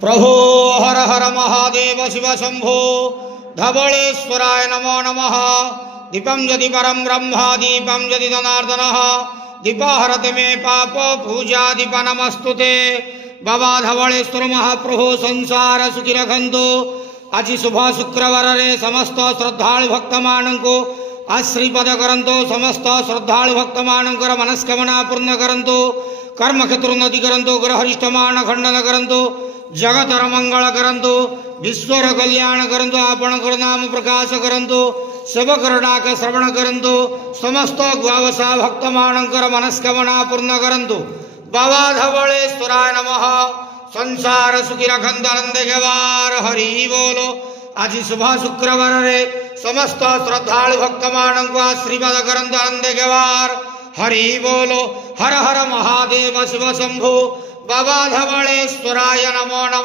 प्रभो हर हर महादेव शिव शंभो धवलेश्वराय नमो नमः। दीपं यदि परं ब्रह्म दीपं यदि जनार्दनः दीपहरति मे पाप पूजा दीप नमस्तुते। बाबा धवलेश्वर महाप्रभु संसार सुखी रखंतु। आज शुभ शुक्रवार रे समस्त श्रद्धालु भक्त मानक आशीर्वाद करंतु। समस्त श्रद्धालु भक्त मानकर मनस्कामना पूर्ण करंतु। कर्म क्षेत्र उन्नति करंतु। ग्रहरिष्ठमान खंडन करंतु। जगतर मंगल करंतु। विश्वर कल्याण करंतु। आपणकर नाम प्रकाश करंतु। सेवकर डाक श्रवण करंतु। समस्त द्वावसा भक्त मानकर मनस्कामना पूर्ण करंतु। बाबा धवलेश्वराय नमः। संसार सुखी रखंतु आनंद गवार हरि बोलो। आज शुभ शुक्रवार रे समस्त श्रद्धालु भक्त मानक आशीर्वाद करंतु आनंद गवार हरि बोलो। हर हर महादेव शिव शंभु। बाबा धवलेश्वराय नमो नमः।